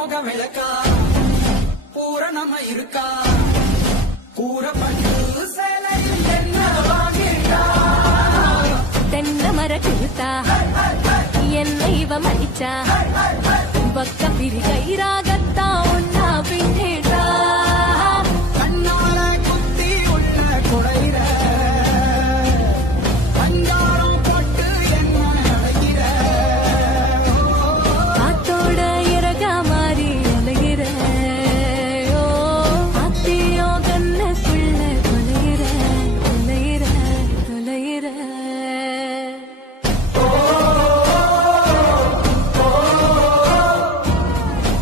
முகம் விளக்கா பூரணமா இருக்கா கூறப்பட்டு சேலையில் என்ன வாங்கிட்டா தென்னை மர குருத்தா என்னை இவ மதிச்சா பக்க பிரி கயிறா